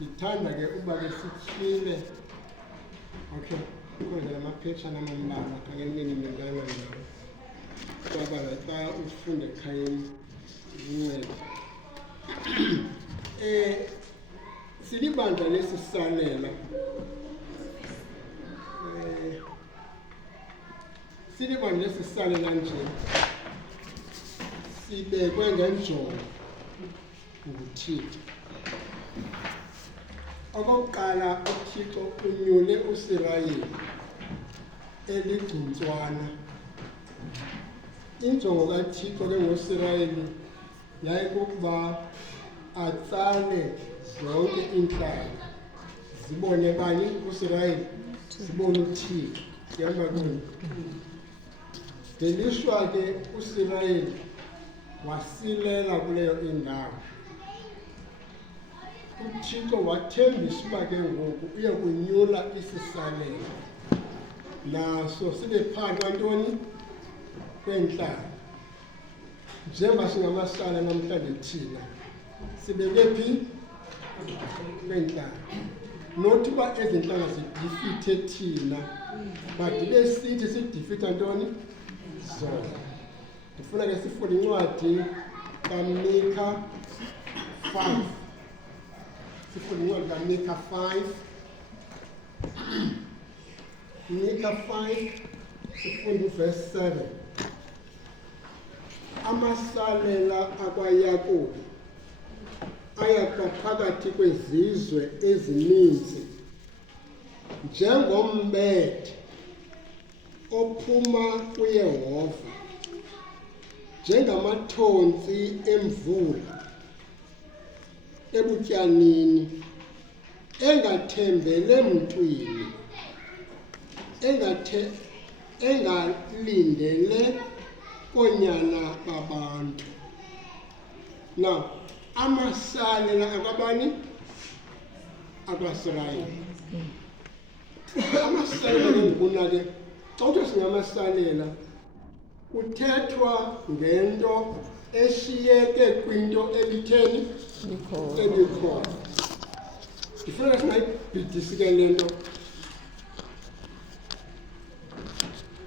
Ndithanda ke uba ke sityhile. Okay, kukhona lamaphetsha namambala kangelinye imingana nawo. Kwaba xa ufunda ekhayeni inceda. Silibandla lesisalela. Silibandla lesisalela nje. Sibekwe ngenjongo nguThixo. Okokuqala uThixo unyule uSirayeli eligcuntswana. Injongo kaThixo ke ngoSirayeli yayikukuba atsale zonke iintlanga zibone bani uSirayeli, zibone uThixo. Ihamba kunye. Ngelishwa ke uSirayeli wasilela kuleyo indawo. uThixo wathembisa uba ke ngoku uye kunyula isisalela naso sibe phakathi kwantoni kweentlanga. Njengoba singamasala namhlanje thina sibeke phi kweentlanga. Not uba ezi ntlanga zidifithe thina, but ibe sithi sidifitha ntoni zona. Ndifuna ke sifunde incwadi kaMika 5. Sifunde incwadi kaMika 5. Mika 5, sifunde uverse 7. Amasalela akwaYakobi ayakwa phakathi kwezizwe ezininzi njengombethe ophuma kuYehova, njengamathontsi emvula ebutyanini, engathembele mntwini, engalindele koonyana babantu. Now, amasalela akwabani? AkwaSirayeli. Amasalela ngokuna ke xa uthi singamasalela kuthethwa ngento eshiyeke kwinto ebitheni ebikhona. Ndifuna singayibhidisi ke le nto.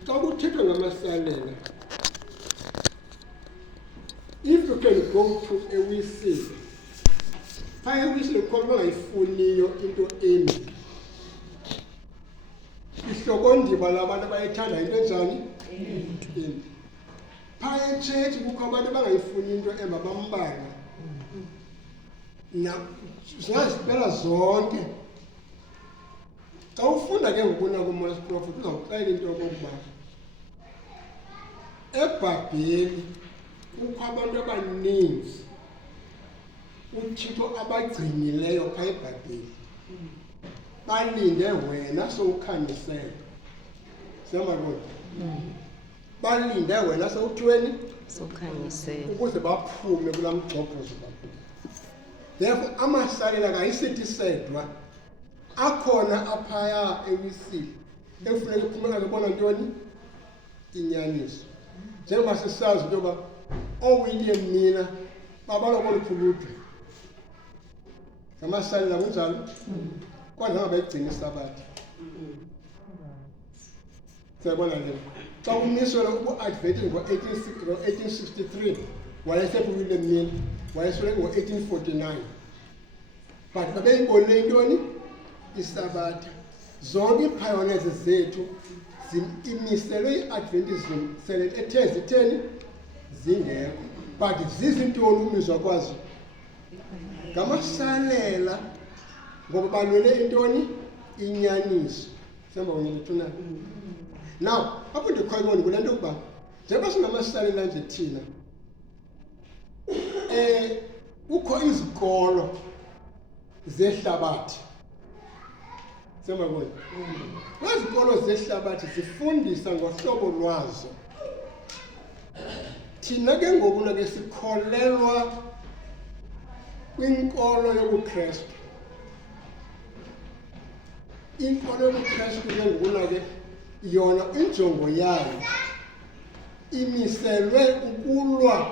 Xa kuthethwa ngamasalela, if you can go to a whistle, phaya whistle khona bangayifuniyo into embi. Ihlokondiba labantu abayithanda into enjani? Embi. Phaya etshethi kukho abantu abangayifuni into embi, abambalwa. Zingazipela zonke. Xa ufunda ke ngokuna koMorris Prophet uzawuxelela into yokokuba eBhabheli kukho abantu abaninzi uThixo abagcinileyo phaa eBhabheli. Balinde wena sowukhanyisele. Sihamba kodwa. Balinde wena sowuthweni sokhanyisela ukuze baphume kulaa mgxobhozo. Therefore amasalela akayisithi sedwa, akhona aphaya ewisile ekufuneka kuphumela kubona ntoni inyaniso. Njengoba sisazi into yoba ooWilliam Miller babalwa koluphuludwe ngamasalela kunjalo, kodwa ngabeyigcina isabatha. Siyabona le xa kumiselwa ubu-adventing ngo-1863 wayesebuWilliam Miller, wayesweleke ngo-1849, but babeyibonile intoni isabatha. Zonke iipioneers zethu imiselwe i-Adventism sele ethe zitheni zingekho, but zizintoni umizwa kwazo? Ngamasalela, ngoba balwele intoni inyaniso. Sihamba kunye nethuna. Now apho ndikhoyibona kule nto yokuba njengoba singamasalela nje thina, kukho izikolo zehlabathi. Sihamba kunye. Kwezikolo zehlabathi zifundisa ngohlobo lwazo. Thina ke ngokuna ke sikholelwa kwinkolo yobuKrestu. Inkolo yobuKrestu ke ngokuna ke yona injongo yayo imiselwe ukulwa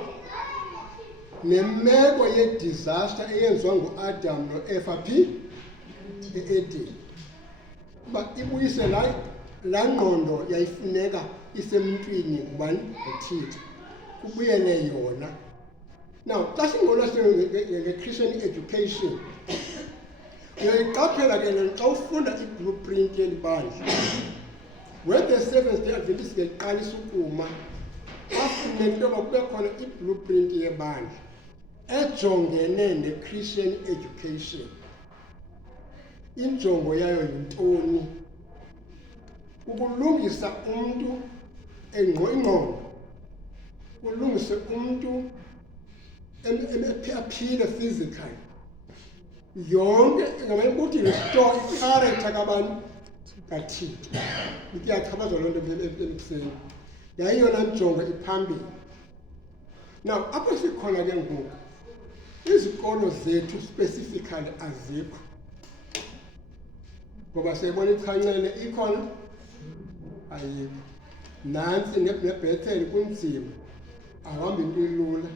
nemeko ye-disaster eyenziwa ngu-Adam no-Eva phi e-Edeni. Uba ibuyise laa ngqondo yayifuneka isemntwini ngubani? nguThixo. Kubuyele yona. Now, xa singona nge-Christian education, uyayiqaphela ke le xa ufunda i-blueprint yeli bandla. When the Seventh-day Adventists beqalisa ukuma, bafuneka into yoba kube khona i-blueprint yebandla ejongene ne-Christian education. Injongo yayo yintoni? Ukulungisa umntu ingqondo, ulungise umntu aphile physically. Yonke ngamayikuthi restore i-character kabantu kaThixo. Iyachaphazela loo nto ebuseni. Yayiyona njongo iphambili. Now, apho sikhona ke ngoku, izikolo zethu specifically azikho. Ngoba siyayibona iChancele ikhona? Ayikho. Nantsi neBethel kunzima. Ahambi into ilula.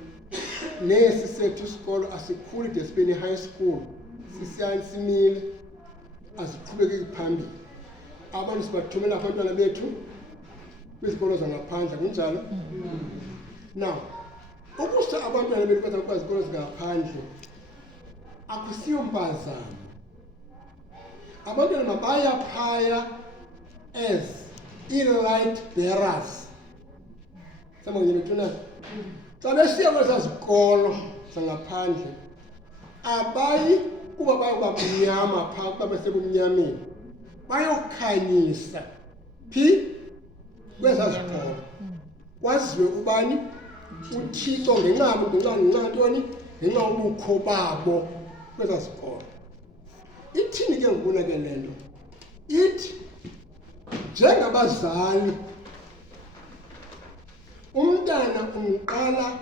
Nesi sethu isikolo asikhuli de sibe ne-high school. Sisiyani simile. Asiqhubekeki phambili. Abantu sibathumela abantwana bethu kwizikolo zangaphandle, kunjalo? Now, ukusa abantwana bethu kwizikolo zangaphandle akusiyo mpazamo. Abantwana mabaya phaya as i-light bearers. Sabonye bethuna. Xa besiya kwezaa zikolo zangaphandle, abayi kuba bayoba mnyama phaa kuba besebumnyameni. Bayokhanyisa phi kwezaa zikolo. Kwaziwe ubani? uThixo ngenxa ntoni? Ngenxa ubukho babo kwezaa zikolo. Ithini ke ngokuna ke le nto? Ithi njengabazali umntana umqala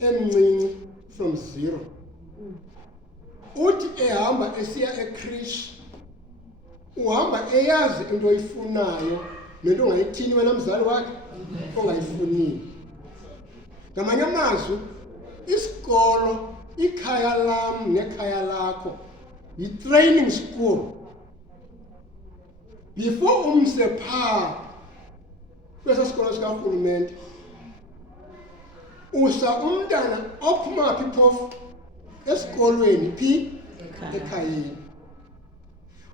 emncinci from zero. Uthi ehamba esiya ekrishi uhamba eyazi into oyifunayo nento ongayithini wena mzali wakhe ongayifuniyo. Ngamanye amazwi, isikolo, ikhaya lam nekhaya lakho yi-training school. Before umse phaa kwesa sikolo sikarhulumente, usa umntana ophuma phi phofu? Esikolweni phi? Ekhayeni.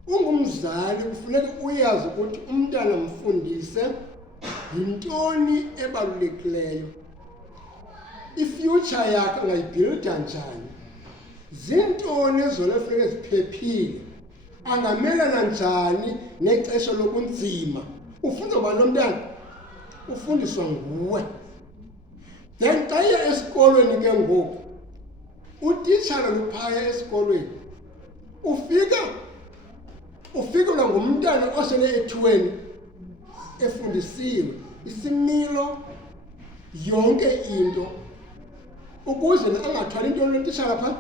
Ungumzali kufuneka uyazi ukuthi umntana mfundise yintoni ebalulekileyo. I-future yakhe angayibhilda njani? Zintoni ezona funeka ziphephile? Angamelana njani nexesha lobunzima? Ufunda uba lo mntana ufundiswa nguwe. Then xa iya esikolweni ke ngoku, utitshala luphaya esikolweni, ufika ngumntana osele ethiweni, efundisiwe isimilo, yonke into, ukuze angathwali into lotitshala phaa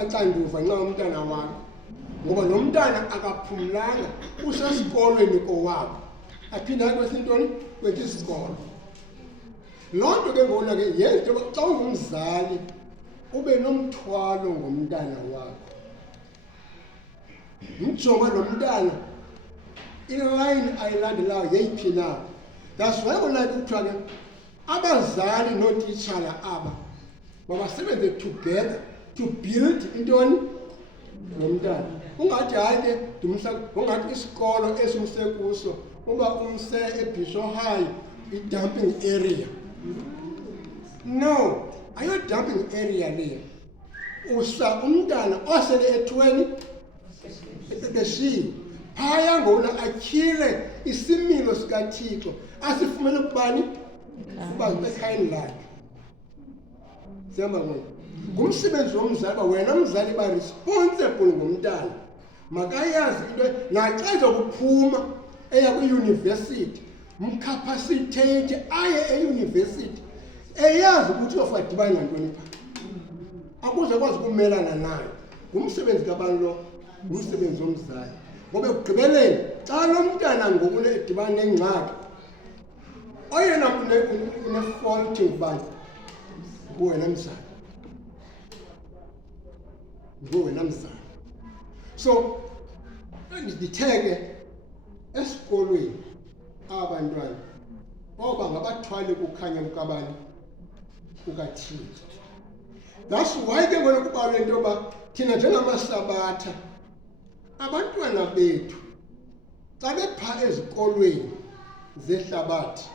axanduva nxa umntana wakhe. Ngoba lo mntana akaphumlanga, usesikolweni kowabo. Aphinde akwesi ntoni? Kwethu isikolo. Loo nto ke ngona ke yenza into yoba xa ungumzali ube nomthwalo ngomntana wakho. Mjonga lo mntana, ilayini ayilandelayo yeyiphi na? That's why kona kuthiwa ke abazali nootitshala aba mabasebenze together to build intoni? Lo mntana. Ungathi hayi ke ungathi isikolo esimse kuso uba umse eBishop High i-dumping area. No, ayo dumping area leyo. Usa umntana osele ethiweni eqeqeshiwe phaya ngona atyhile isimilo sikaThixo asifumene kubani? Kuba ekhayeni lakhe. Sihamba ngoku. Ngumsebenzi womzali uba wena mzali ba responsible ngomntana. Makayazi into naxa ezokuphuma eya kwiyunivesithi, mcapacitate aye eyunivesithi eyazi ukuthi uzofika dibane nantoni phaa. Akuze akwazi ukumelana nayo. Ngumsebenzi kabantu lo, ngumsebenzi womzali. Ngoba ekugqibeleni xa lo mntana ngoku edibane nengxaki, oyena une-fault ngubani? nguwena mzali. Nguwena mzali. So nditheke esikolweni abantwana oba ngabathwali kukhanya kukabani kukaThixo. That's why ke ngolo kubalwe into yoba thina njengamasabatha abantwana bethu xa bepha ezikolweni zehlabathi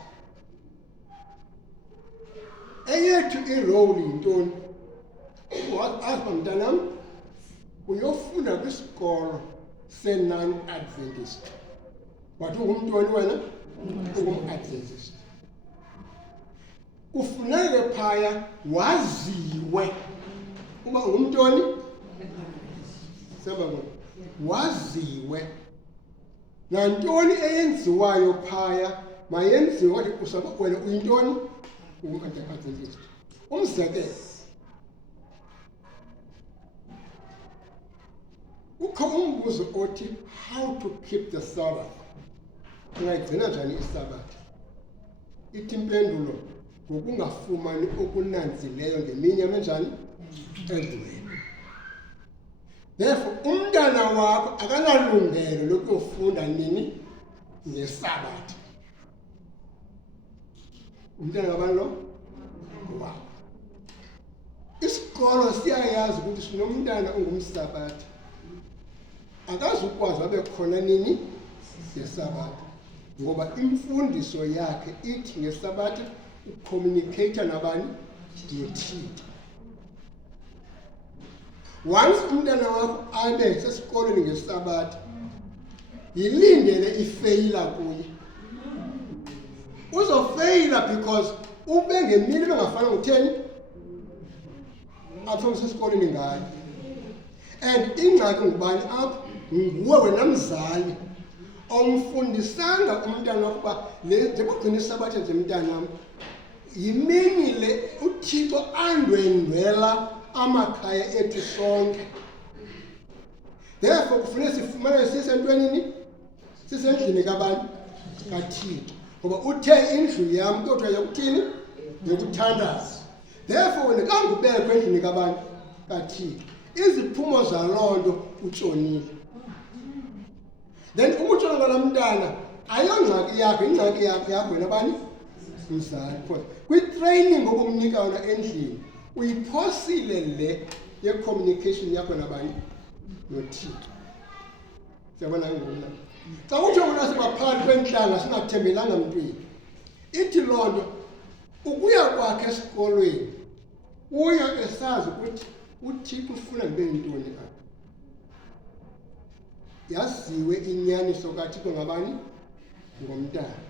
eyethu irole yintoni? Azi mntanam, uyofunda kwisikolo se-non-Adventist. But ungumntwana wena? Ungum-Adventist. Kufuneke phaya waziwe uba ungumntoni? Seba waziwe. Nantoni eyenziwayo phaya mayenziwe wathi usaba wena uyintoni? Ungum-Adventist. Umzekelo, ukho umbuzo othi how to keep the Sabbath. Ungayigcina njani isabath? Ithi impendulo ngokungafumani okunanzileyo ngemini yamenjani endlweni. Therefore umntana wakho akanalungelo lokuyofunda nini ngesabath. Umntana ngabani lo? Wakho. Isikolo siyayazi ukuthi sinomntana ongumsabathi. Akazukwazi abe khona nini ngesabathi, ngoba imfundiso yakhe ithi ngesabathi ucommunicate nabani? noThixo. Once umntana wakho abe sesikolweni ngesabathi, yilindele ifeyila kuye. Uzofeyila because ube ngemini bengafana ngotheni apho sesikolweni ngayo. And ingxaki ngubani apho? Nguwe wena mzali omfundisanga umntana wakho uba le njengoba ugcina isabathi nje mntanam, yimini le uThixo andwendwela amakhaya ethu sonke. Therefore kufuneka sifumane sisentwenini? Sisendlini kabani? kaThixo. Ngoba uthe indlu yam kodwa yokuthini? Yokuthandaza. Therefore wena kangubekho endlini kabani? kaThixo. Iziphumo zaloo nto utshonile. Then ukutshona kwala mntana ayongxaki yakho, ingxaki yakho wena bani? Mzali. Kwi-training okumnika yona endlini uyiphosile le ye-communication yakho nabani? noThixo. Siyabona ngona. Xa uthi wena sibaphakathi kwentlanga singathembelanga mntwini, ithi loo nto ukuya kwakhe esikolweni uya esazi ukuthi uThixo ufuna ndibe yintoni apha. Yaziwe inyaniso kaThixo ngabani? Ngomntana.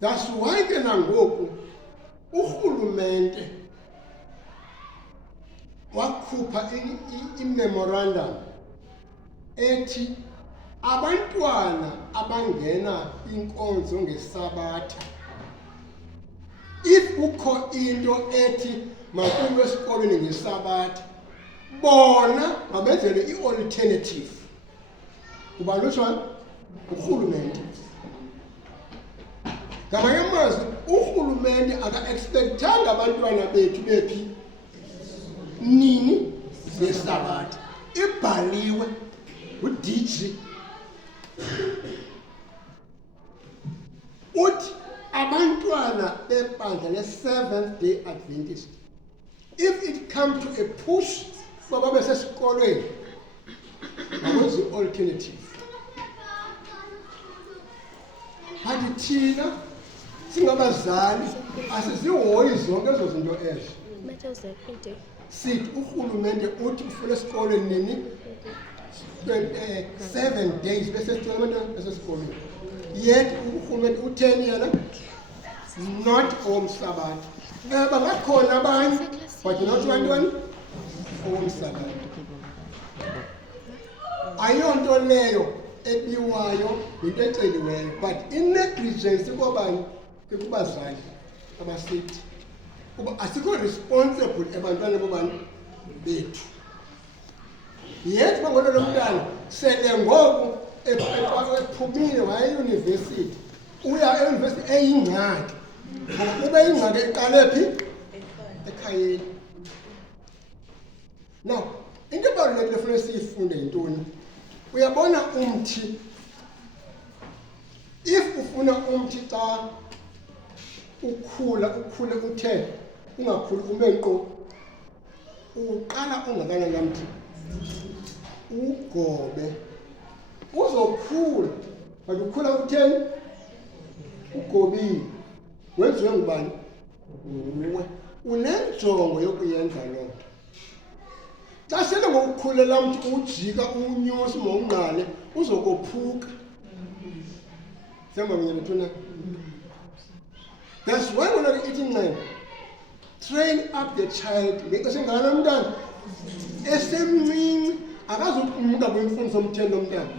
That's why ke nangoku urhulumente wakhupha i-memorandum ethi abantwana abangena inkonzo ngesabatha, if kukho into ethi makuyiwe esikolweni ngesabatha, bona mabenzele i-alternative. Kuba lutshwana? Urhulumente. Ngamanye amazwi urhulumente aka-expectanga abantwana bethu bephi nini ngesabatha. Ibhaliwe uDG uthi abantwana bebandla le-Seventh Day Adventist, if it comes to a push babe sesikolweni, makwenze i-alternative. Hathi thina singabazali asizihoyi zonke ezo zinto ezo. Sithi urhulumente uthi ufuna esikolweni nini 7 days bese esikolweni. Yet urhulumente utheni yena? Not omsabathi. Bangakhona abanye but not bantwana omsabathi. Ayonto leyo ebiwayo into eceliweyo, but i-negligence kobani? Kubazali abasithi kuba asikho responsible ebantwana bobani bethu. Yet bangolo lo mntana sele ngoku ephumile waya e-university, uya e-university eyingxaki. Ube ingxaki eqale phi? ekhayeni. Now, into ebalulekile kufanele siyifunde yintoni? Uyabona umthi, if ufuna umthi xa ukhule uthe ungakhuli ume nkqo, uqala ungakanani namthi ugobe, uzokhula. But ukhula utheni? Ugobile. Wenziwe ngubani? Nguwe. Unenjongo yokuyenza loo nto. Xa sele ngokukhulela mntu ujika unyusa mawungqale uzokophuka. Siyamba kunye bethuna. That's why we're not eating nine. Train up the child. Ngeke ngalo mntana esemncinci akazukumka kwimfundo somthendo omntana.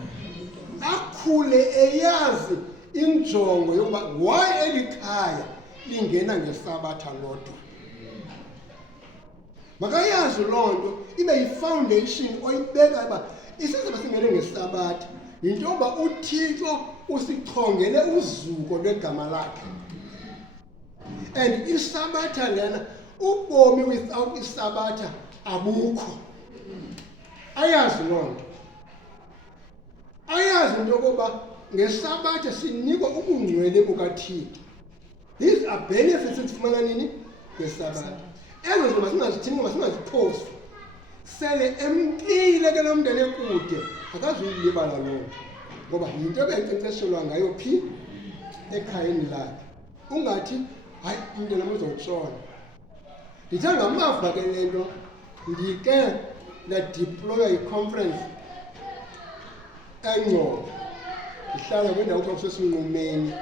Akhule eyazi injongo yokuba why elikhaya lingena ngesabatha lodwa. Makayazi loo nto ibe yi-foundation oyibeka uba isizaba singene ngesabatha yinto yoba uThixo usichongele uzuko lwegama lakhe. And isabatha lena, ubomi without isabatha abukho. Ayazi loo nto. Ayazi into yokuba ngesabatha sinikwa ubungcwele bukaThixo. These are benefits esifumana nini? Ngesabatha. Ezo zinto masingazithini, masingaziphosi. Sele emkile ke lo mntana ekude, akazuyilibala loo nto. Ngoba yinto ebenkcenkceshelwa ngayo phi? Ekhayeni lakhe. Ungathi, hayi umntana uzotshona. Ndithe ngamava ke le nto, ndike ndadiploya yi-conference eNgcobo. Ndihlala kwindawo kuthiwa kusesinqumeni.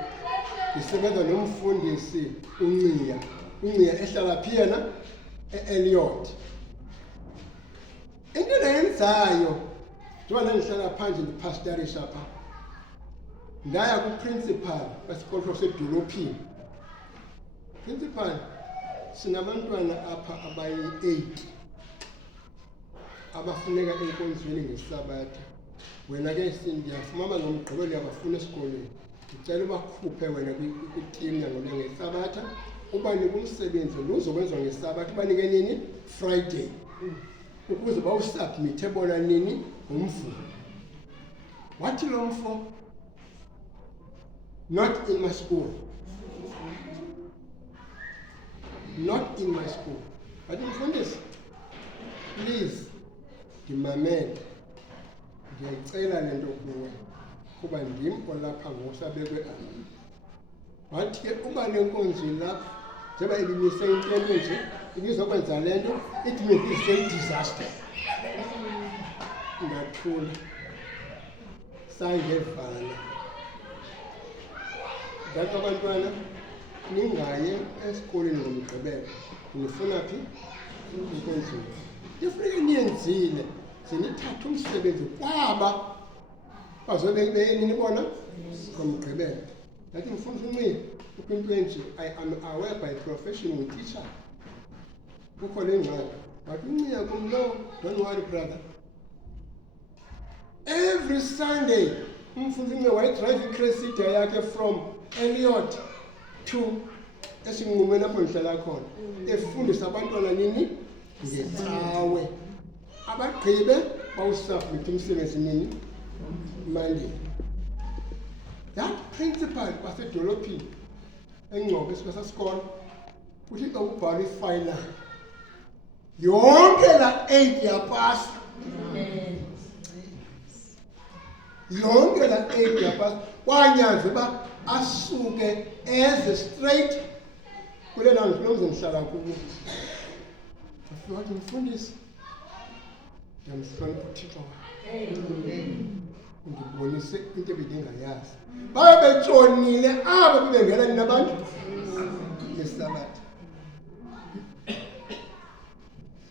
Ndisebenza nomfundisi uNciya. uNciya ehlala phi yena? E-Elliot. Into endayenzayo, njengoba ndihlala phandle ndipastorisha pha, ndaya ku-principal wesikolo sedolophini. Principal, sinabantwana apha abayi-8 abafuneka enkonzweni ngesabatha. Wena ke ndiyafumana ngomgqibelo yabafuna esikolweni. Ndicela ubakhuphe wena kwitimu yangona ngesabatha, ubanike umsebenzi lo uzokwenziwa ngesabatha, ubanike nini? Friday. Ukuze bawusubmithe bona nini? Ngomvulo. Wathi lo mfo? Not in my school. Not in my school. But mfundisi, please, ndimamele. Ndiyayicela le nto kuwe kuba ndim olapha ngosabekwe ami. Wathi ke uba le nkonzo lapha njengoba ibimise into nje ibizokwenza le nto, it may be a disaster. Ndathula sangevala. Ndathi abantwana ningaye esikoleni ngomgqibelo. Nifuna phi? Enkonzweni. Kufuneka niyenzile. Sinithatha umsebenzi kwaba bazobe beyini bona ngomgqibelo. Ndathi mfundisi uNciya ukwinto enje, I am aware by profession teacher. Kukho le ngxaki. Wathi uNciya kum, no, don't worry brother. Every Sunday umfundisi uNciya wayedrive iCressida yakhe from Elliot to esinqumeni apho ndihlala khona, efundisa abantwana nini? Ngecawe. Abagqibe bawusubmit umsebenzi nini? Monday. That principal wasedolophini eNgcobo esisikolo uthi xa ubhala i-final yonke la 8 yapasa. Yonke la 8 yapasa. Kwanyanza uba asuke eze straight kule nangihlomze ndihlala kuwo. Wathi mfundisi, ndiyamhlonipha uThixo wakhe. Ndibonise into ebendingayazi. Babe betshonile abo bebengena nabantu ngesabatha.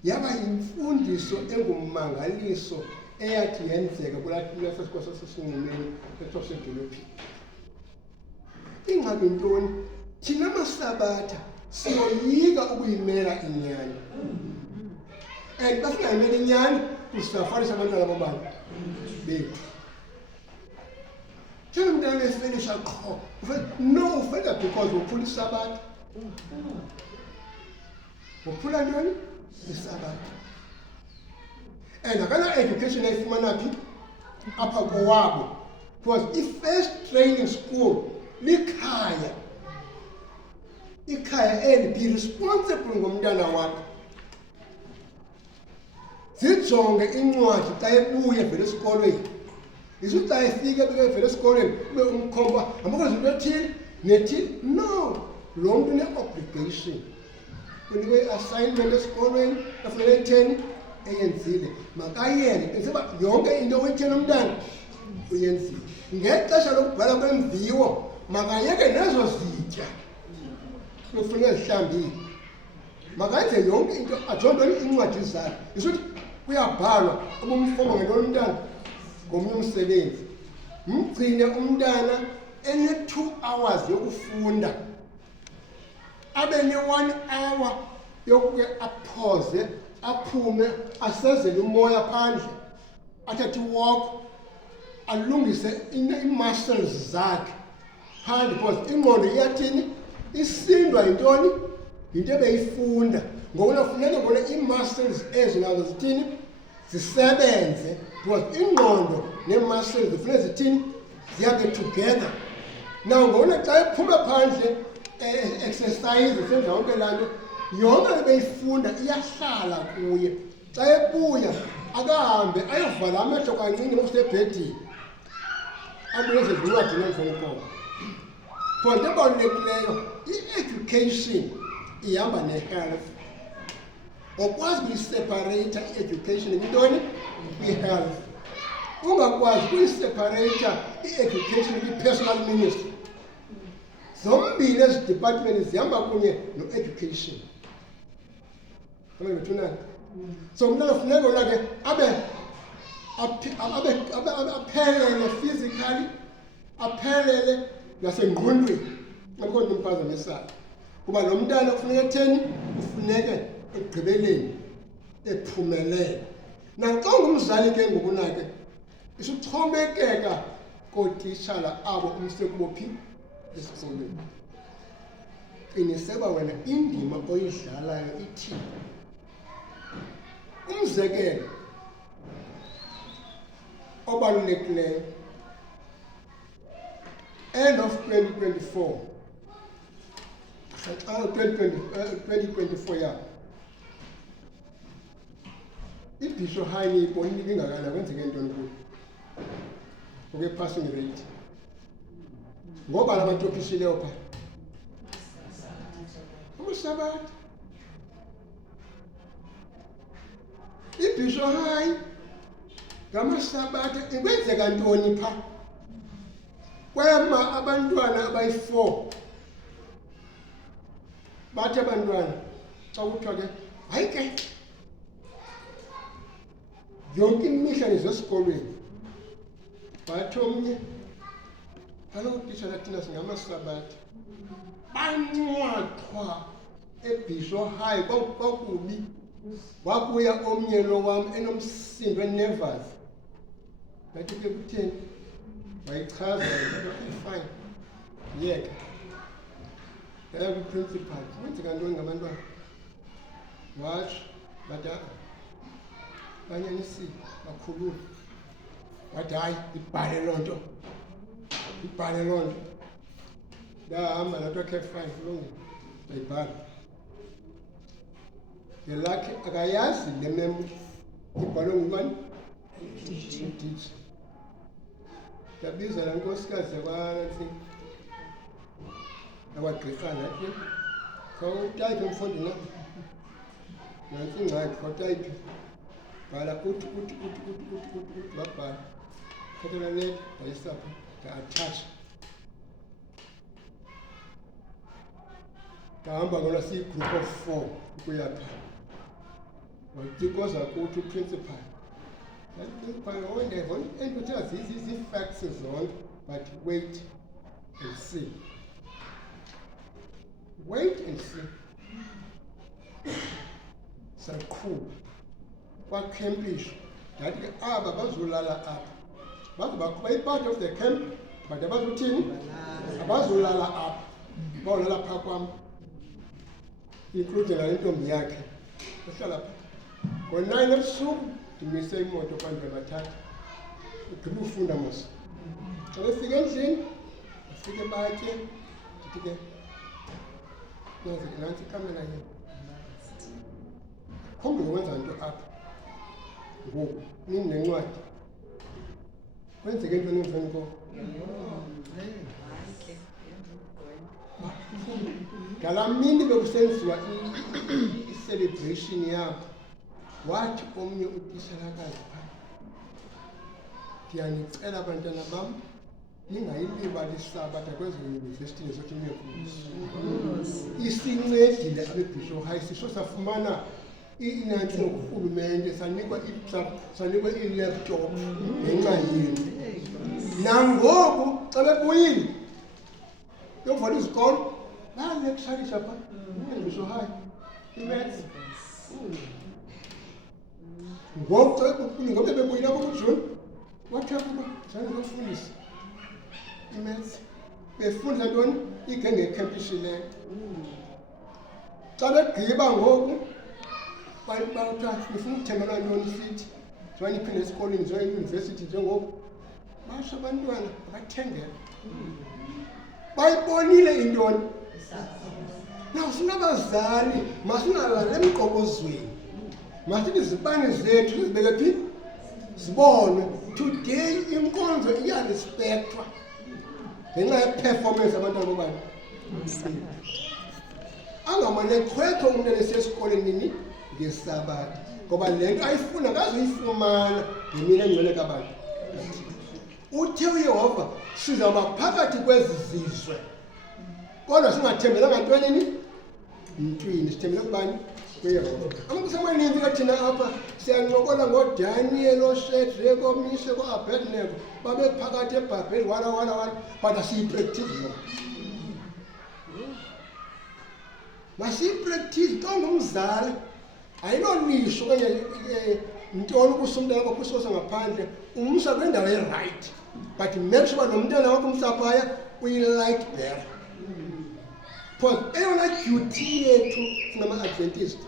Yaba yimfundiso engummangaliso eyathi yenzeka kulaa sikolo sasesinqumeni sasedolophini. Ingxaki ntoni? Thina masabatha siyoyika ukuyimela inyani. And xa singayimela inyani usisafanisa abantwana babantu bethu. Tell them that they finish a call. No, because we pull Sabbath. ngophula ntoni? Isabatha. And akana education ayifumana phi? Apha kowabo. Because i-first training school likhaya. Ikhaya eli, be responsible ngomntana wakho. Zijonge incwadi xa ebuya evela esikolweni. Isuthi xa efika evela esikolweni ube umkhomba amukho izinto ethile nethile. No, lo mntu une-obligation. Unikwe i-assignment esikolweni afuneka etheni eyenzile. Makayele enseba yonke into oyitheni umntana uyenzile. Ngexesha lokubhala kwemviwo makayeke nezo zitya kufuneka zihlambile. Makayenze yonke into ajonge incwadi zakhe. Isuthi kuyabhalwa ubumfomo ngento umntana ngomnye umsebenzi. Mgcine umntana ene-2 hours yokufunda, abe ne-1 hour yokuke aphoze, aphume, asezele umoya phandle, athathe iwalk, alungise ii-muscles zakhe phandle. Because ingqondo iyathini? Isindwa yintoni? Yinto ebeyifunda. Ngoba funeka ngona ii-muscles ezo nazo zithini? Zisebenze. Because ingqondo nee-muscles zifuneka zithini? Ziyake together. Now ngona xa ephume phandle exercise senza yonke laa nto, yonke ebeyifunda iyahlala kuye. Xa ebuya akahambe ayovala amehlo kancinci usebhedini abuye ezincwadini emfonkolo. For into ebalulekileyo, i-education ihamba ne-health. Okwazi ukuyiseparata i-education yintoni? I-health. Ungakwazi ukuyiseparata i-education kwi-personal ministry. Zombini ezi department zihamba kunye no-education. Bethunana. So umntana funeka ona ke aphelele physically, aphelele nasengqondweni. Akukho nto imphazamisayo. Kuba lo mntana kufuneka etheni? Kufuneke ekugqibeleni ephumelele. Naxa ungumzali ke ngokuna ke isuxhomekeka kootitshala abo umsekubo phi esikolweni. Qiniseka wena indima oyidlalayo ithini. Umzekelo obalulekileyo, end of 2024, 2024 ya ibhisho high niyibonile ibingakanani, kwenzeke ntoni kuyo? Okay, passing rate. Ngoba abantu ophishileyo pha uMsabatha. Ibhisho high ngamasabatha ikwenzeka ntoni pha? Kwema abantwana abayi-4 bathi abantwana xa kuthiwa ke hayi ke yonke imihla nezesikolweni bathi omnye kaloku utitshala thina singamasabatha bancwathwa ebhisho high kwakubi. Wabuya omnye lo wam enomsindo nervous. Bathi ke kutheni? Wayichaza fine. Yeka. Yaya kwi-principal. Kwenzeka ntoni ngabantwana? Watsho bathi banyanisile bakhulule. Wathi hayi ibhale loo nto. Ibhale loo nto. Ndahamba nathi wakhe fine kulungile. Bayibhala. Ngelakhe akayazi le memo ibhalwe ngubani? Utitsha. Ndabiza laa nkosikazi yakwagqirha nathi khawutayiphe mfundi na. Nantsi ingxaki khawutayiphe. Bhala kuthi wabhala. Thatha leta ndayisapha nda-attacha. Ndahamba ngona siyi-group of 4 ukuya phaa. Watikoza kuthi uprincipal. And kuthiwa zii-facts zonke, but wait and see. Wait and see. Sakhulu kwakhempisha ndathi ke aba bazolala apha, bazoba yi-part of the camp, but abazothini? Abazolala apha, bawulala phaa kwam. include nale ntombi yakhe ehlala pha. Ngo-9 ebusuku ndimise imoto phambi kwabathatha ugqiba ufunda mos. Xa befika endlini bafike batye ndithi ke nantsi ikamela yenu khombi ngokwenza nto apha ngoku nini nencwadi kwenzeke ntoni emveni koko. Ngalaa mini bekusenziwa i-celebration yabo wathi omnye utishalakazi phaa, ndiyanicela bantwana bam ningayilibali isabatha kwezo yunivesithi nezothi niye kuzo. Isincedile abebhisho hayi sisho safumana inantsika kurhulumente sanikwa ii-laptop ngenxa yenu. Nangoku xa bebuyile yokuvala izikolo bayalekshalisha phaa ebhisho hayi imaths. Ngoku bebuyile apho kuJuni wathetha uba zange bafundise imaths. Befunda ntoni? Igenge ekhempishileyo. Xa begqiba ngoku bathatha nifuna ukuthembela ntoni sithi zoba niphinde esikolweni zoba eyunivesithi njengoku basho abantwana abathengela. Bayibonile intoni? Naw sinabazali masingalali emqokozweni, masithi izibane zethu sizibeke phi zibonwe. Today inkonzo iyarispekthwa ngenxa yeperformance abantwana bobani. Angamane khwekho umntwana esesikoleni nini ngesabatha, ngoba le nto ayifuna akazuyifumana ngemini engcwele kabantu. Uthe uYehova sizawuba phakathi kwezi zizwe kodwa singathembelanga ntwenini mntwini, sithembele kubani? KuYehova. Amaxesha amaninzi ke thina apha siyancokola ngoDaniel, oShadrach, oMeshach, oAbednego babe phakathi eBhabheli wala but asiyipractice yona. Masiyipractice xa ungumzali. Ayilolishwa okanye ntoni ukusa umntana wakho kwisosa ngaphandle, umsa kwindawo erayithi, but make sure lo mntana wakho umsaphaya uyi-light bearer. Because eyona duty yethu singama-Adventist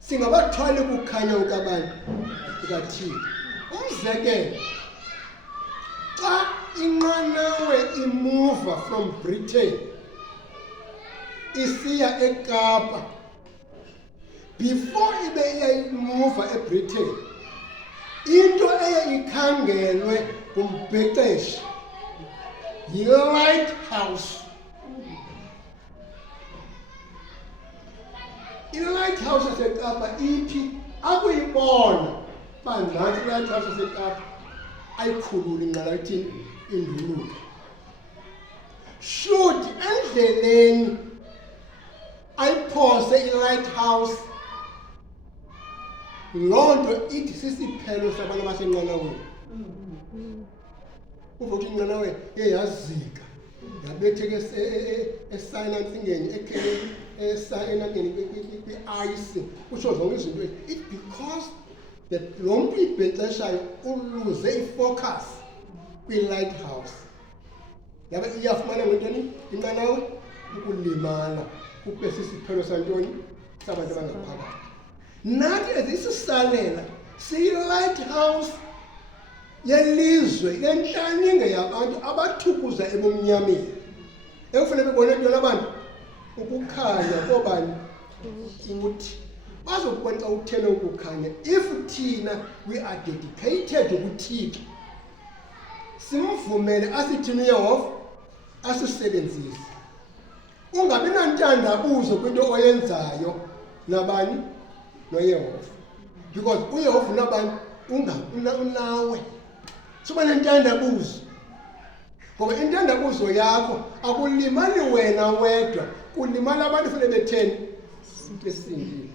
singabathwali kukhanya kukabani kukaThixo. Umzekelo, xa inqanawe imuva from Britain isiya eKapa, before ibe iyayimuva eBritain, into eye ikhangelwe ngumbhexeshi yi-lighthouse. I-lighthouse yaseKapa iphi? Akuyibona uba nantsi i-lighthouse yaseKapa ayikhulule inqalathini indululo. Should endleleni ayiphose i-lighthouse, loo nto ithi sisiphelo sabantu abasenqanaweni. Uva ukuthi inqanawe yazika yabetheka esayinansingeni ekheleni enantini kwi-ayisi kutsho zonke izinto ezi. It's because lo mntu ibhexeshayo uluze ifocus kwi-lighthouse. Yabe iyafumana ngentoni inqanawe? Ukulimala. Kube sisiphelo santoni? Sabantu abangaphakathi. Nathi ezisisalela siyi-lighthouse yelizwe yentlaninge yabantu abathukuza ebumnyameni ekufanele bebone ntoni abantu? Ukukhanya kobani? Uthi bazokubona xa uthene ukukhanya. If thina we are dedicated kuThixo, simvumele asithini uYehova asisebenzise. Ungabi nantandabuzo kwinto oyenzayo nabani? NoYehova. Because uYehova unabani? Unawe. Suba nentandabuzo, ngoba intandabuzo yakho akulimali wena wedwa, kulimala abantu futhi betheni besindile.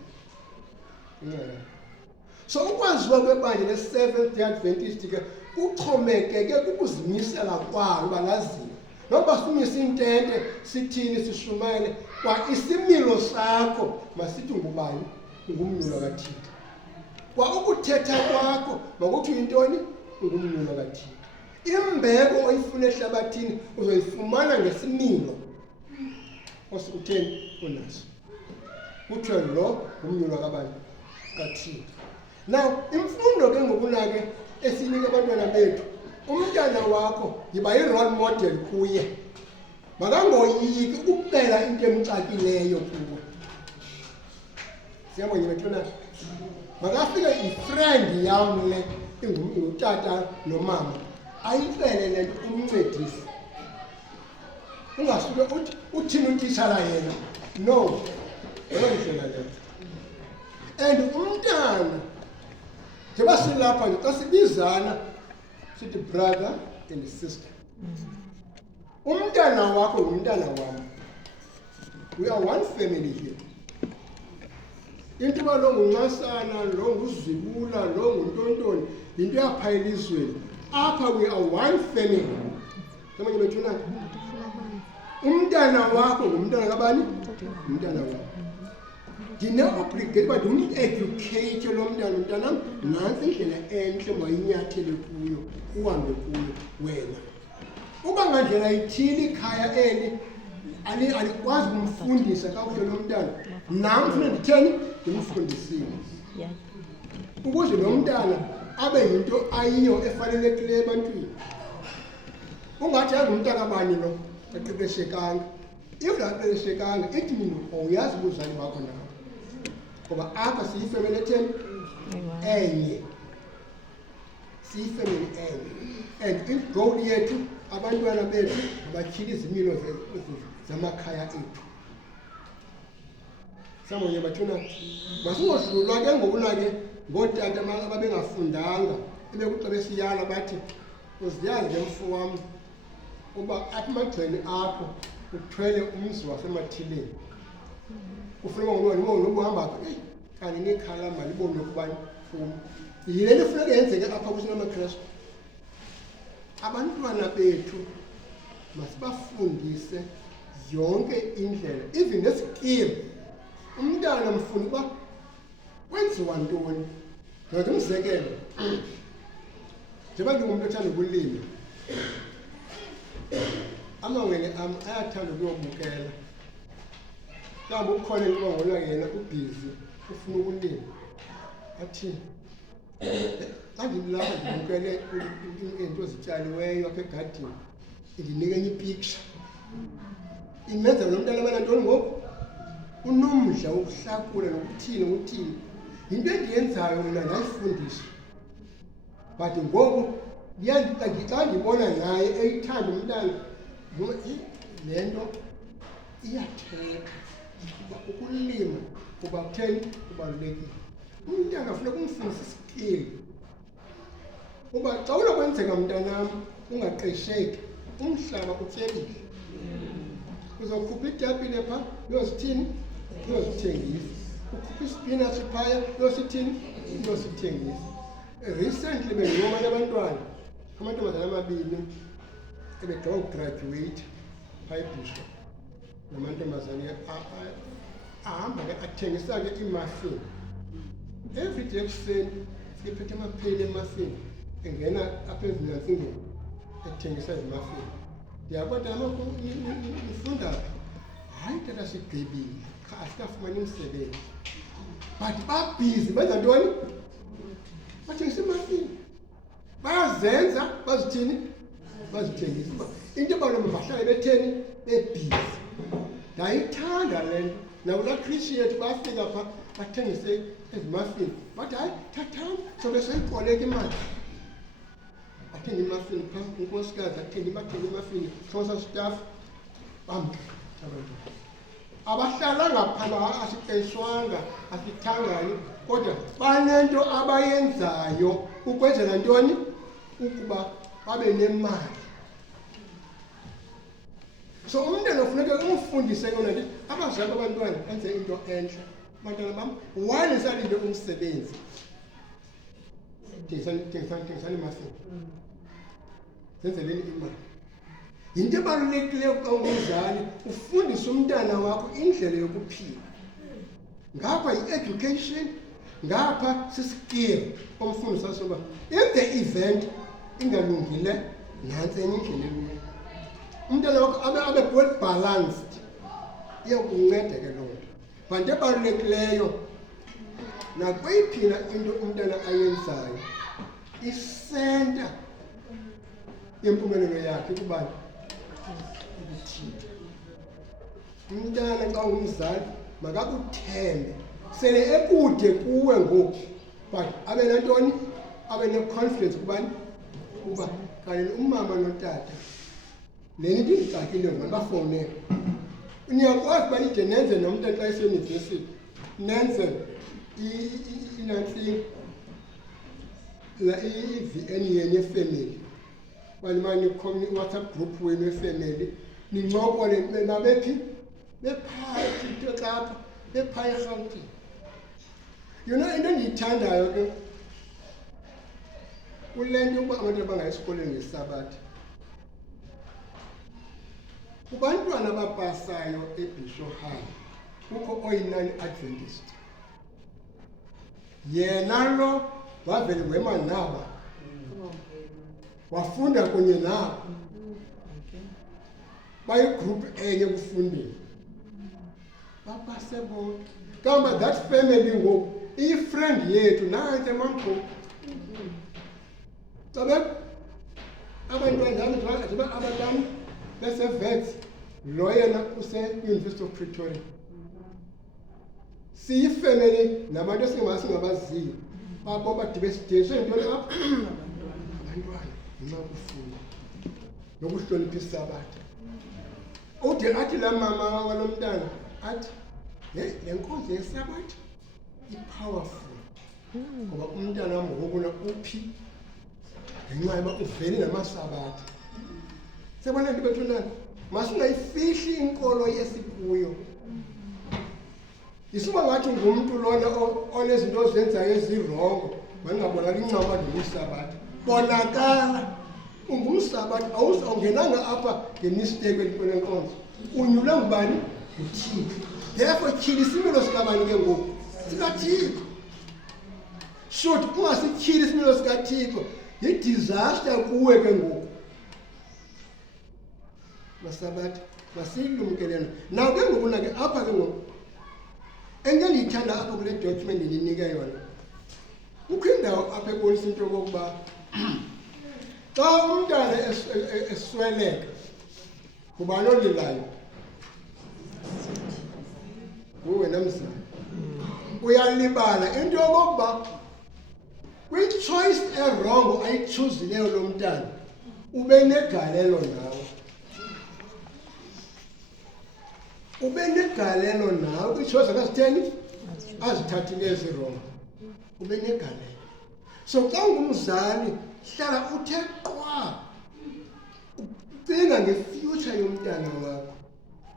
So ukwaziwa kwebandla le-Seventh-day Adventist ke kuxhomekeke kukuzimisela kwalo uba laziwe. Noba simise intente sithini sishumayele, kwa isimilo sakho masithi ngubani? Ngumnyulo kaThixo. Kwa ukuthetha kwakho makuthi yintoni? Ngumnyulo kaThixo. Imbeko oyifuna ehlabathini uzoyifumana ngesimilo osikutheni unaso. Kuthiwe lo ngumnyulwa kabani? kaThixo. Now imfundo ke ngokunake esinika abantwana bethu, umntana wakho yiba yi-role model kuye, makangoyiki ukucela into emcakileyo kuwe. Siyabonga bethuna, makafike i-friend yam le ingutata nomama ayicele le nto umncedise. Ungasuke uthini utitshala yena, no, ayondlela leyo. And umntana njengoba silapha nje xa sibizana sithi brother and sister, umntana wakho ngumntana wam, we are one family here. Into yoba lo nguNcasana, lo nguZibula, lo nguNtontoni yinto yapha elizweni. Apha we are one family. Samanye bethuna, umntana wakho ngumntana kabani? Umntana wakho. Ndine-obligate uba ndim-educate lo mntana, mntanam nantsi indlela entle mayinyathele kuyo, uhambe kuyo wena. Uba ngandlela ithile ikhaya eli alikwazi kumfundisa kakuhle lo mntana, nam funa nditheni ndimfundisile, ukuze lo mntana abe yinto ayiyo efanelekileyo ebantwini. Ungathi angumntakabani lo aqeqeshekanga. If aqeqeshekanga ithi mina awuyazi ubuzali bakho nawo, ngoba apha siyifemeli etheni enye, siyifemeli enye. And igoal yethu abantwana bethu batyhile izimilo zamakhaya ethu. Samanye bathuna, masingodlulwa ke ngokunake ngootata ababengafundanga ebekuxa besiyala bathi, uziyazi ke mfo wam uba apha emagxeni akho uthwele umzi wasemathileni. Kufuneka ngobuhamba kanti nekhala malibonwe kubani kum. Yile nto funeka yenzeke apha kusinamaKrestu. Abantwana bethu masibafundise yonke indlela, even neskill. Umntana mfuna uba kwenziwa ntoni. Ngenza umzekelo, njengoba ndingumuntu othanda ukulima, amawele am ayathanda ukuyobukela. Mhlawumbi ukhona into ngona yena ubhizi ufuna ukulima, athi xa ndilapha ndibukele iinto zityaliweyo apha egadini, indinike enye ipicture. Imenza lo mntana abana ntoni ngoku? Unomdla wokuhlakula nokuthini. Yinto endiyenzayo mina ndayifundiswa. But ngoku xa ndibona naye eyithanda umntana, le nto iyathetha uba ukulima kuba kutheni kubalulekile. Umntana funeka umfundise iskill. Uba xa unokwenzeka mntanam ungaqesheki, umhlaba utyebile. Uzokhupha itapile phaa, uyozithini? Uyozithengisa. Ukhupha isipinatshi phaya, uyosithini? Uyosithengisa. Recently bendinabanye abantwana, amantombazana amabini ebegqiba ukugraduate phaa eBishop, namantombazana ahamba ke athengisa ke iimuffin. Every day ekuseni siphethe amapheli emuffin, engena apha ezinantsingeni ethengisa izimuffin. Ndiyabona nifunda phi? Hayi tata, sigqibile, asikafumani umsebenzi. But babhizi benza ntoni? Bathengisa imuffin. Bayazenza, bazithini? Bazithengisa. Into ebalulekile bahlale betheni? Bebhizi. Ndayithanda le nto. Nakulaa-appreciate bafika phaa bathengise ezimuffin. Bathi hayi thathani, sobe soyikoleka imali. Athenge imuffin phaa, unkosikazi bathenge imuffin, xhosa staff, bamka abantu. Abahlalanga phaa, asiqeshwanga, asithangani, kodwa banento abayenzayo ukwenzela ntoni? Ukuba babe nemali. So umntana kufuneka umfundise yona nto, abazali babantwana benze into entle. Bantwana bam, why nisalinde umsebenzi? Thengisani imuffin. Zenzeleni imali. Yinto ebalulekileyo xa ungumzali ufundise umntana wakho indlela yokuphila. Ngapha yi-education, ngapha siskill omfundisa soba if the event ingalungile nantsi enye indlela elula. Umntana wakho abe well balanced. iyakunceda ke loo nto. But ebalulekileyo nakweyiphi na into umntana ayenzayo, isenta yempumelelo yakhe kubani? Ukuthitha. Umntana xa ungumzali makakuthembe, sele ekude kuwe ngoku, but abe nantoni? Abe ne-confidence kubani? Kuba kanti umama notata le nto indicakile ngoba bafowunele. Niyakwazi uba nide nenze nomntana xa eseyunivesithi, nenze i-VN yenu yefemeli, banimane i-WhatsApp group wenu wefemeli, nincokole babephi? Bephaya Kapa, bephaya eRhawutini. Yona into endiyithandayo ke kule nto uba abantu abangaya esikolweni ngeSabatha, kubantwana abapasayo eBishop High kukho oyinani Adventist. Yena lo wavele wema naba, wafunda kunye nabo, bayigroup enye kufundeni, bapase bonke. Kamba that family ngoku iyi-friend yethu nantsi emamgqoku. Cabe abantwana abantwana bese-Vex, lo yena use-University of Pretoria. Siyifemeli nabantu esingabaziyo babo badibesiteshwe ntoni apha abantwana nxa kufunda nokuhlonipha iSabatha. Ude athi la mama walo mntana athi le nkonzo yeSabatha i-powerful ngoba umntana wam ngokuna uphi ngenxa yoba uvele namaSabatha. Sebona nto bethunana, masingayifihli inkolo yesikuyo. Isuba ngathi ngumntu lona onezinto ozenzayo ezirongo, mandingabonakali incama ngeSabatha. Bonakala ungumSabatha, awungenanga apha ngemistake elikwele nkonzo. Unyulwe ngubani? nguThixo. Therefore tyhila isimilo sikabani ke ngoku? SikaThixo. Should ungasityhili isimilo sikaThixo, yi-disaster kuwe ke ngoku. Masabatha masiyilumkelena naw ke ngoku ke apha ke ngoku into endiyithanda apha kule document ndininike yona, kukho indawo apha ebonisa into yokokuba xa umntana esweleka ngubani olilayo? Wena mzali uyalibala into yokokuba kwi-choice erongo ayichuzileyo lo mntana ube negalelo nawe. Ube negalelo nawe kwi-choice akazitheni azithathileyo ezirongo, ube negalelo. So xa ungumzali hlala uthe qwa ucinga nge-future yomntana wakho,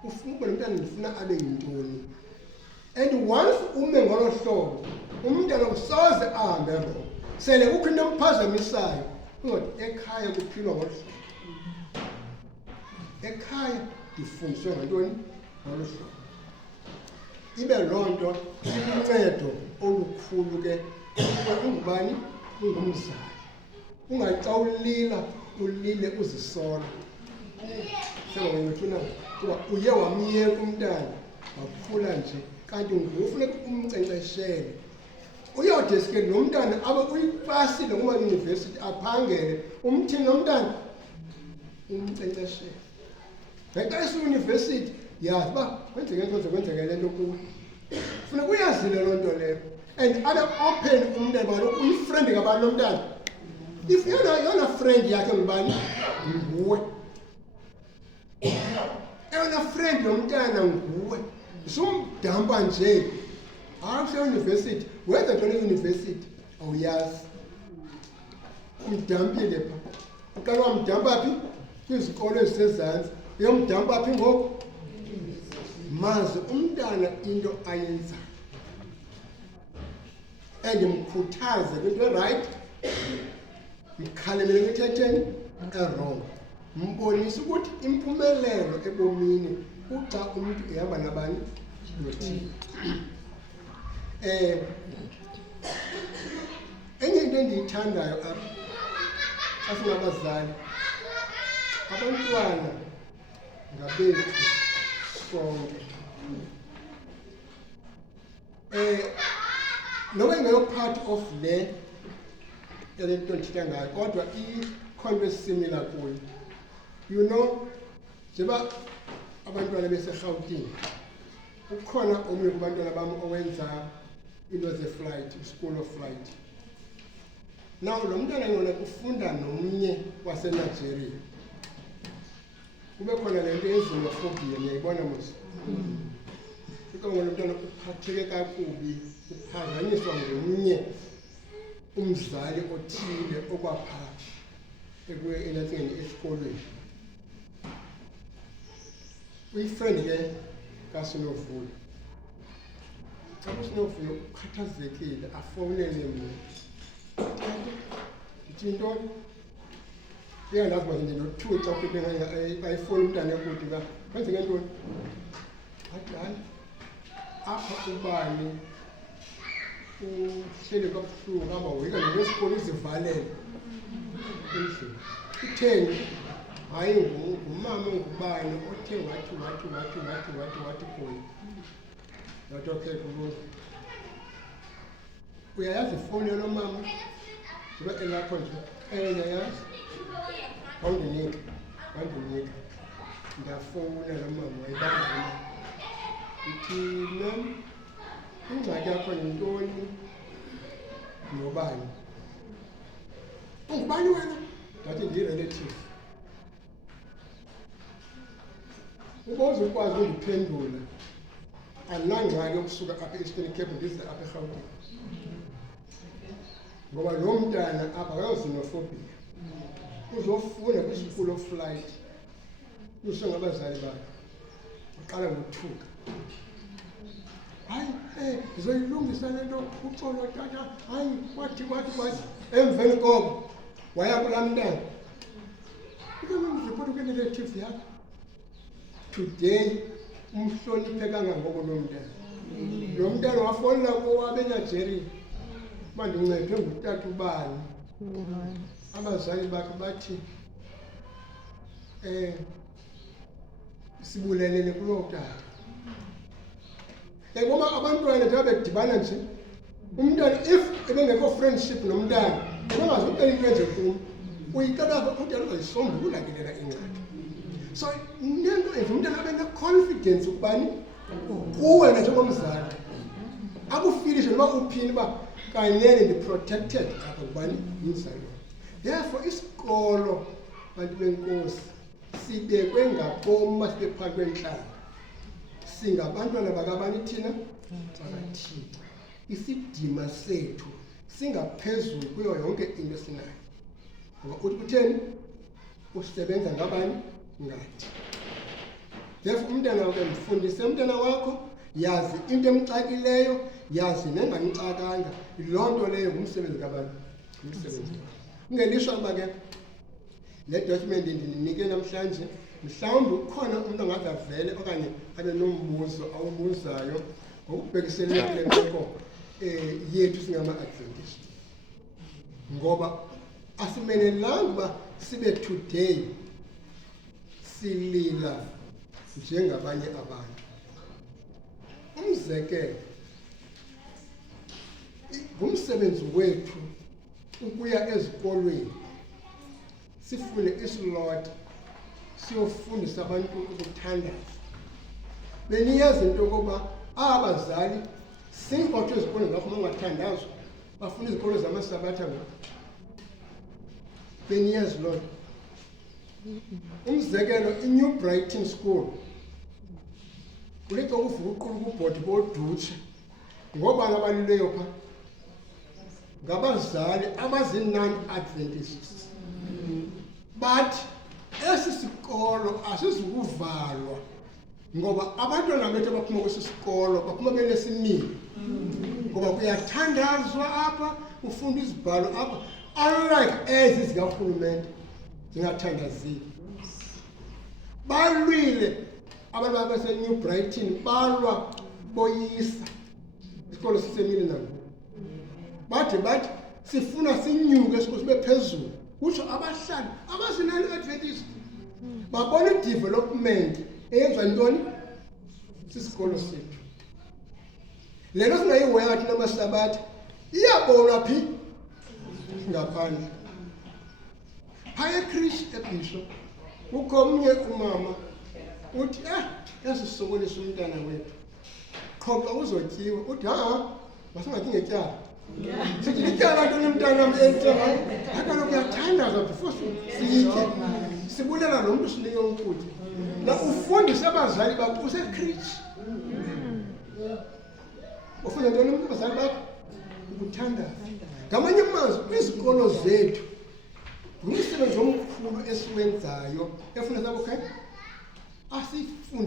ufuna uba lo mntana ndifuna abe yintoni. And once ume ngolo hlobo umntana usoze ahambe rongo. Sele kukho into emphazamisayo, ungathi ekhaya kuphilwa ngolu hlobo, ekhaya ndifundiswe ngantoni? Ngolu hlobo. Ibe loo nto iluncedo olukhulu ke ungubani? Ungumzali. Ungathi xa ulila ulile uzisola. Sengawethuna kuba uye wamyeka umntana wakhula nje, kanti ngufuneka umnkcenkceshele. Uyawudeske lo mntana abe uyipasile kuma-yunivesithi aphangele, umthini lo mntana umnkcenkceshele. Ngexa esiyunivesithi yazi uba kwenzeke le nto kuwe, funeka uyazile loo nto leyo and abe open umntana balo uyifriend ngabani lo mntana. If yona friend yakhe ngubani? Nguwe. Eyona friend yomntana nguwe. Sumdampa nje useyunivesithi, wenza ntoni eyunivesithi awuyazi, umdampile pha. Uqala wamdampa phi? Kwizikolo ezisezantsi. Uyomdampa phi ngoku? Maze umntana into ayenzayo and mkhuthaze kwinto erayithi, mkhalemele kwithetheni erongo. Mbonise ukuthi impumelelo ebomini uxa umntu ehamba nabani? NoThixo. Enye into endiyithandayo apha xa singabazali, abantwana ngabethu sonke. Noba ingayo part of le elinto ndithetha ngayo kodwa ikhonto esimilar kuyo. You know, njengoba abantwana beseRhawutini ukhona omnye kubantwana bam owenza into ze-flight, school of flight. Now lo mntwana ngona ufunda nomnye waseNigeria. Kube khona le nto yezinophobia, niyayibona mos? Ngona umntwana uphatheke kakubi, uphazanyiswa ngomnye umzali othile okwapha enathini esikolweni. Uyifriend ke kaSinovuyo. Xa uSinovuyo ukhathazekile afowunele mna. Ndithi ntoni? Uyangazi uba ndinothuca ukuthi ayifoni umntana ekude uba kwenzeke ntoni? Hayi hayi, apha ubani uhleli kabuhlungu hamba woyika nento yesikolo uzivalele endlini. Kutheni? Hayi ngumama ongubani othe wathi kuyo. Yathi okay kubuza. Uyayazi ifoni yalo mama? Ndiba elapho nje. Ndiyayazi. Wandinika. Ndafowuna lo mama wayibamba. Ndithi mama, ingxaki yakho yintoni? Nobani? Ungubani wena? Ndathi ndiyi-relative. Ukuze ukwazi undiphendula, andinangxaki yokusuka apha e-Eastern Cape ndize apha eRhawutini. Ngoba lo mntana apha akayozinophobia. Uzofunda kwi-school of flight. Usho ngabazali bakhe. Uqala ngokuthuka. Hayi, ndizoyilungisa le nto, uxolo tata, hayi, wathi. Emveni koko, waya kulaa mntana. Ndiphothi kwi-relative yakho. Today, umhloniphe kangangoko lo mntana. Lo mntana wafonela kowabo eNigeria. Uba ndincedwe ngutata ubani. Abazali bakhe bathi, sibulelele kuloo tata. Ngoba abantwana njengoba bedibana nje, umntwana if ebengekho friendship nomntana, ebengazukela into enje kum, uyicela umntana uzayisombulula ke lena ingxaki. So nento enje umntana abe ne-confidence ukubani kuwe wena njengomzali. Akufilishe noba uphini uba kanyene ndi-protected apha ngubani umzali. Therefore isikolo bantu benkosi sibekwe ngaboma sibe phakathi kwentlalo. Singabantwana bakabani thina? BakaThixo. Isidima sethu singaphezulu kuyo yonke into esinayo. Ngoba uthi kutheni? Usebenza ngabani? Ngathi. Therefore umntana wakho mfundise umntana wakho, yazi into emxakileyo, yazi nengamxakanga. Loo nto leyo ngumsebenzi kabani? Ngumsebenzi wakho. Ungelishwa ukuba ke le document ndinike namhlanje, mhlawumbi ukhona umuntu ongaze avele okanye abe nombuzo awubuzayo ngokubhekisele kule nkqubo yethu singama-Adventist. Ngoba asimelelanga uba sibe today silila njengabanye abantu. Umzekelo, ngumsebenzi wethu ukuya ezikolweni sifune isilota siyofundisa abantu ukuthandaza. Beniyazi into yokuba abazali singothi ezikolweni ngafuna ungathandazwa bafuna izikolo zamasabatha ngoku. Beniyazi loo nto. Umzekelo, iNew Brighton School kuleto kuvuka uqulu kubhodi bodutshe ngobani abaluleyo pha? Ngabazali abazi-non-Adventists. But esi sikolo asizukuvalwa ngoba abantwana bethu abaphuma kwesi sikolo baphuma benesimilo. Ngoba kuyathandazwa apha, ufunda izibhalo apha, unlike ezi zikarhulumente zingathandazile. Balwile abantu baseNew Brighton, balwa boyisa isikolo sisemini nangoku. Bathi sifuna sinyuke isikolo sibe phezulu. Kutsho abahlali abazinani-Adventist babona i-development eyenziwa ntoni? sisikolo sethu. Le nto singayihoyanga thina mahlabathi iyabonwa phi ngaphandle. Phaya eKrishi eBhisho kukho omnye umama uthi yasisokolisa umntana wethu. Qho xa uzotyiwa uthi masingatyi ngetyala. Sithi ityala ntoni mntanam entyala? Kaloku uyathandaza before siyitye. Sibulela lo mntu sinike ukutya. Na ufundise abazali bakho useKrishi. Ufunda ntoni umntu abazali bakho? Ukuthandaza. Ngamanye amazwi kwizikolo zethu ngumsebenzi omkhulu esiwenzayo efuna sabo asifunde